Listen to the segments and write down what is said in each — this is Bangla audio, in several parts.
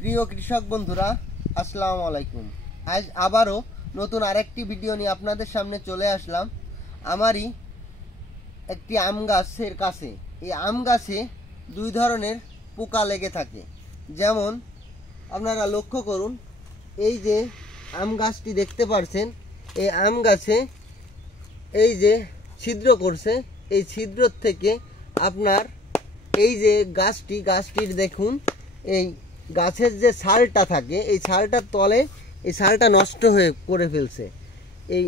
প্রিয় কৃষক বন্ধুরা, আসসালামু আলাইকুম। আজ আবারও নতুন আরেকটি ভিডিও নিয়ে আপনাদের সামনে চলে আসলাম। আমারই একটি আম গাছের কাছে। এই আম গাছে দুই ধরনের পোকা লেগে থাকে। যেমন আপনারা লক্ষ্য করুন, এই যে আম গাছটি দেখতে পাচ্ছেন, এই আম গাছে এই যে ছিদ্র করছে, এই ছিদ্র থেকে আপনার এই যে গাছটির দেখুন, এই গাছের যে ছালটা থাকে, এই ছালটার তলে এই ছালটা নষ্ট হয়ে করে ফেলছে, এই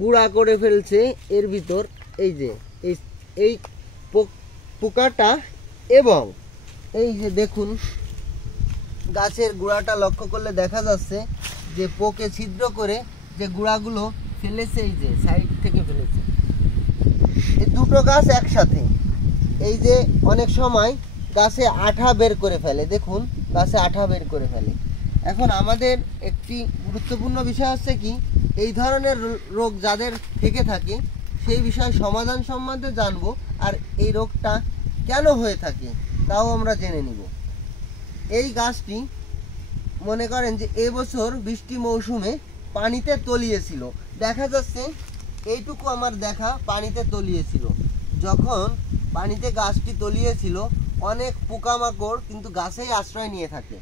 গুঁড়া করে ফেলছে। এর ভিতর এই যে এই পোকাটা, এবং এই যে দেখুন গাছের গুঁড়াটা লক্ষ্য করলে দেখা যাচ্ছে যে পোকে ছিদ্র করে যে গুঁড়াগুলো ফেলেছে, এই যে সাইড থেকে ফেলেছে। এই দুটো গাছ একসাথে, এই যে অনেক সময় গাছে আঠা বের করে ফেলে, দেখুন গাছে আঠা বের করে ফেলে। এখন আমাদের একটি গুরুত্বপূর্ণ বিষয় হচ্ছে কি, এই ধরনের রোগ যাদের থেকে থাকে সেই বিষয় সমাধান সম্বন্ধে জানবো, আর এই রোগটা কেন হয়ে থাকে তাও আমরা জেনে নিব। এই গাছটি মনে করেন যে এবছর বৃষ্টি মৌসুমে পানিতে তলিয়েছিল, দেখা যাচ্ছে এইটুকু আমার দেখা পানিতে তলিয়েছিল। যখন পানিতে গাছটি তলিয়েছিল, অনেক পোকামাকড় কিন্তু গাছেই আশ্রয় নিয়ে থাকে।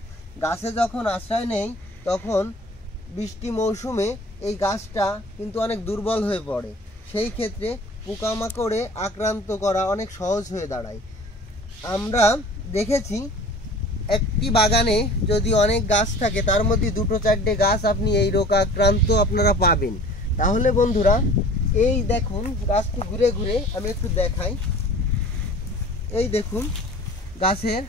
গাছে যখন আশ্রয় নেই, তখন বৃষ্টি মৌসুমে এই গাছটা কিন্তু অনেক দুর্বল হয়ে পড়ে। সেই ক্ষেত্রে পোকামাকড়ে আক্রান্ত করা অনেক সহজ হয়ে দাঁড়ায়। আমরা দেখেছি একটি বাগানে যদি অনেক গাছ থাকে, তার মধ্যে দুটো চারটে গাছ আপনি এই রোগ আক্রান্ত আপনারা পাবেন। তাহলে বন্ধুরা, এই দেখুন গাছটি ঘুরে ঘুরে আমি একটু দেখাই। এই দেখুন গাছের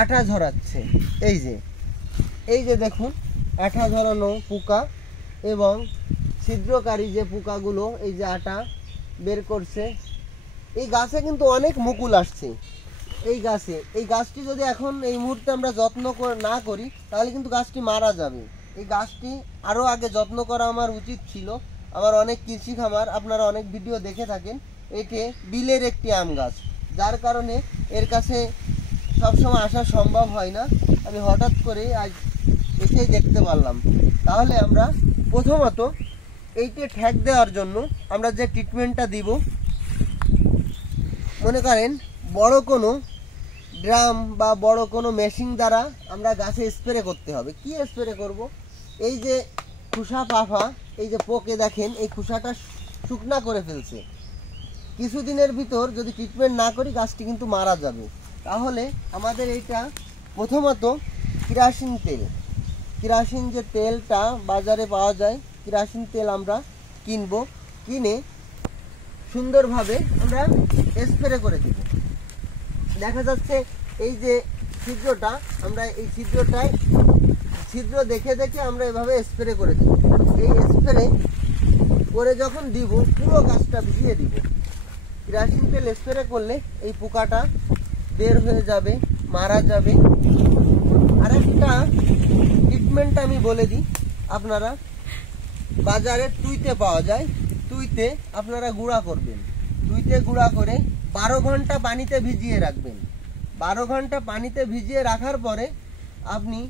আঠা ঝরাচ্ছে, এই যে দেখুন আঠা ঝরানো পোকা, এবং ছিদ্রকারী যে পোকাগুলো এই যে আটা বের করছে। এই গাছে কিন্তু অনেক মুকুল আসছে। এই গাছটি যদি এখন এই মুহূর্তে আমরা যত্ন না করি, তাহলে কিন্তু গাছটি মারা যাবে। এই গাছটি আরও আগে যত্ন করা আমার উচিত ছিল। আমার অনেক কৃষি খামার, আপনারা অনেক ভিডিও দেখে থাকেন। এটি বিলের একটি আম গাছ, যার কারণে এর কাছে সবসময় আসা সম্ভব হয় না। আমি হঠাৎ করে আজ এসেই দেখতে পারলাম। তাহলে আমরা প্রথমত এইটি ঠ্যাক দেওয়ার জন্য আমরা যে ট্রিটমেন্টটা দিব, মনে করেন বড় কোনো ড্রাম বা বড় কোনো মেশিন দ্বারা আমরা গাছে স্প্রে করতে হবে। কি স্প্রে করব? এই যে খুসা পাফা, এই যে পোকে দেখেন এই খুসাটা শুকনা করে ফেলছে। কিছুদিনের ভিতর যদি ট্রিটমেন্ট না করি, গাছটি কিন্তু মারা যাবে। তাহলে আমাদের এইটা প্রথমত কিরাসিন যে তেলটা বাজারে পাওয়া যায়, কিরাসিন তেল আমরা কিনে সুন্দরভাবে আমরা স্প্রে করে দেব। দেখা যাচ্ছে এই যে ছিদ্রটা, আমরা এই ছিদ্র দেখে দেখে আমরা এভাবে স্প্রে করে দেব। এই স্প্রে করে যখন দিব, পুরো গাছটা ভিজিয়ে দিব। কিরাসিন তেল স্প্রে করলে এই পোকাটা বের হয়ে যাবে, মারা যাবে। আর একটা ট্রিটমেন্ট আমি বলে দিই, আপনারা বাজারে টুইতে পাওয়া যায়, টুইতে আপনারা গুঁড়া করবেন। টুইতে গুঁড়া করে 12 ঘন্টা পানিতে ভিজিয়ে রাখবেন। 12 ঘন্টা পানিতে ভিজিয়ে রাখার পরে আপনি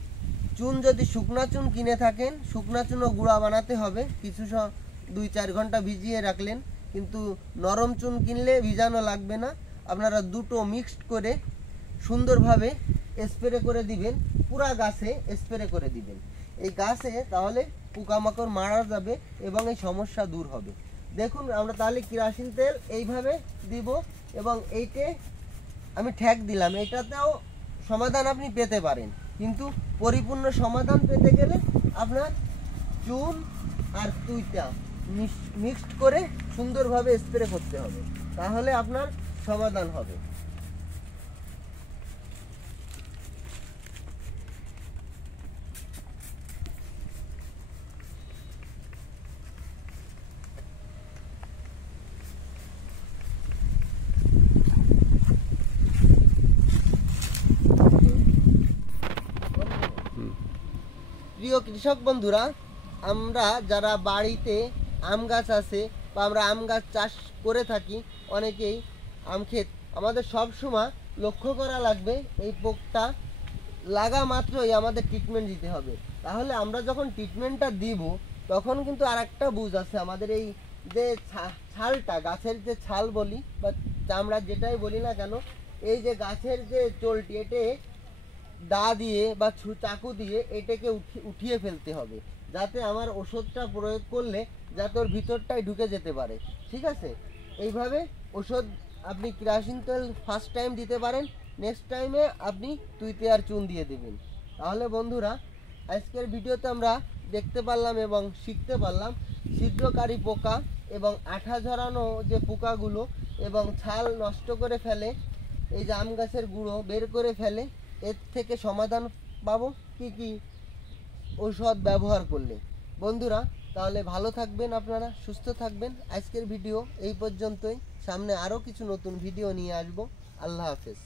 চুন, যদি শুকনা চুন কিনে থাকেন, শুকনা চুনও গুঁড়া বানাতে হবে। 2-4 ঘন্টা ভিজিয়ে রাখলেন, কিন্তু নরম চুন কিনলে ভিজানো লাগবে না। আপনারা দুটো মিক্সড করে সুন্দরভাবে স্প্রে করে দিবেন, পুরা গাছে স্প্রে করে দিবেন। এই গাছে তাহলে পোকামাকড় মারা যাবে এবং এই সমস্যা দূর হবে। দেখুন আমরা তাহলে কিরাসিন তেল এইভাবে দিব, এবং এইটে আমি ঠ্যাক দিলাম। এটাতেও সমাধান আপনি পেতে পারেন, কিন্তু পরিপূর্ণ সমাধান পেতে গেলে আপনার চুন আর টুইটা মিক্সড করে সুন্দরভাবে স্প্রে করতে হবে, তাহলে আপনার সমাধান হবে। প্রিয় কৃষক বন্ধুরা, আমরা যারা বাড়িতে আম গাছ আছে বা আমরা আম গাছ চাষ করে থাকি, অনেকেই আম ক্ষেত, আমাদের সব সময় লক্ষ্য করা লাগবে এই পোকটা লাগা মাত্রই আমাদের ট্রিটমেন্ট দিতে হবে। তাহলে আমরা যখন ট্রিটমেন্টটা দিব তখন কিন্তু আর একটা বুঝ আছে, আমাদের এই যে ছালটা, গাছের যে ছাল বলি বা চামড়া যেটাই বলি না কেন, এই যে গাছের যে চলটি, এটে দা দিয়ে বা চাকু দিয়ে এটাকে উঠিয়ে ফেলতে হবে, যাতে আমার ওষুধটা প্রয়োগ করলে যাতে ওর ভিতরটাই ঢুকে যেতে পারে। ঠিক আছে, এইভাবে ওষুধ আপনি কেরাসিন তেল ফার্স্ট টাইম দিতে পারেন, নেক্সট টাইমে আপনি তুইতে আর চুন দিয়ে দেবেন। তাহলে বন্ধুরা, আজকের ভিডিওতে আমরা দেখতে পারলাম এবং শিখতে পারলাম ছিদ্রকারী পোকা এবং আঠা ঝরানো যে পোকাগুলো এবং ছাল নষ্ট করে ফেলে, এই যে আম গাছের গুঁড়ো বের করে ফেলে, এর থেকে সমাধান পাবো কি কি ঔষধ ব্যবহার করলে। বন্ধুরা, তাহলে ভালো থাকবেন, আপনারা সুস্থ থাকবেন। আজকের ভিডিও এই পর্যন্তই, সামনে আরও কিছু নতুন ভিডিও নিয়ে আসবো। আল্লাহ হাফেজ।